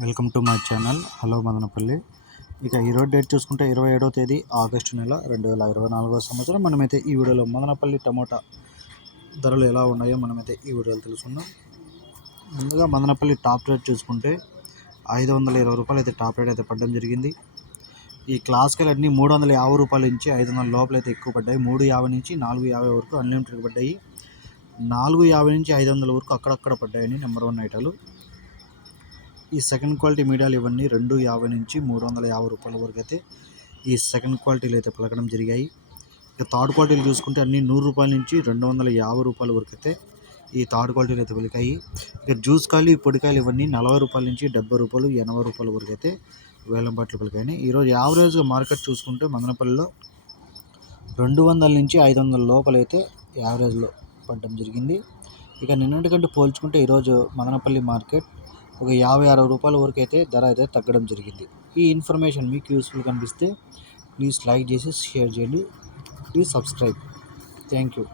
Welcome to my channel. Hello Madanapalle. ఇక ఈరోజు date చూసుకుంటే ఇరవై ఏడవ తేదీ ఆగస్టు నెల రెండు వేల ఇరవై నాలుగో సంవత్సరం. మనమైతే ఈ వీడియోలో మదనపల్లి టమోటా ధరలు ఎలా ఉన్నాయో మనమైతే ఈ వీడియోలో తెలుసుకుందాం. ముందుగా మదనపల్లి టాప్ రేట్ చూసుకుంటే ఐదు వందల ఇరవై రూపాయలు అయితే టాప్ రేట్ అయితే పడడం జరిగింది. ఈ క్లాసికల్ అన్నీ మూడు వందల యాభై రూపాయల నుంచి ఐదు వందల లోపల అయితే ఎక్కువ పడ్డాయి. మూడు యాభై నుంచి నాలుగు యాభై వరకు అన్లిమిటెడ్ పడ్డాయి. నాలుగు యాభై నుంచి ఐదు వందల వరకు అక్కడక్కడ పడ్డాయని నెంబర్ వన్ ఐటాలు ఈ సెకండ్ క్వాలిటీ మీడియాలు ఇవన్నీ రెండు యాభై నుంచి మూడు వందల యాభై రూపాయల వరకు అయితే ఈ సెకండ్ క్వాలిటీలు అయితే పలకడం జరిగాయి. ఇక థర్డ్ క్వాలిటీలు చూసుకుంటే అన్ని నూరు రూపాయల నుంచి రెండు వందల యాభై రూపాయల వరకు అయితే ఈ థర్డ్ క్వాలిటీలు అయితే పలికాయి. ఇక జ్యూస్ కాయలు పొడికాయలు ఇవన్నీ నలభై రూపాయల నుంచి డెబ్బై రూపాయలు ఎనభై రూపాయల వరకు అయితే వేలం బాట్లు పలికాయి ఈరోజు యావరేజ్గా మార్కెట్ చూసుకుంటే మదనపల్లిలో రెండు వందల నుంచి ఐదు వందల లోపలైతే యావరేజ్లో పడడం జరిగింది. ఇక నిన్నటికంటే పోల్చుకుంటే ఈరోజు మదనపల్లి మార్కెట్ ఒక యాభై అరవై రూపాయల వరకు అయితే ధర అయితే తగ్గడం జరిగింది. ఈ ఇన్ఫర్మేషన్ మీకు యూస్ఫుల్ కనిపిస్తే ప్లీజ్ లైక్ చేసి షేర్ చేయండి. Please subscribe. Thank you.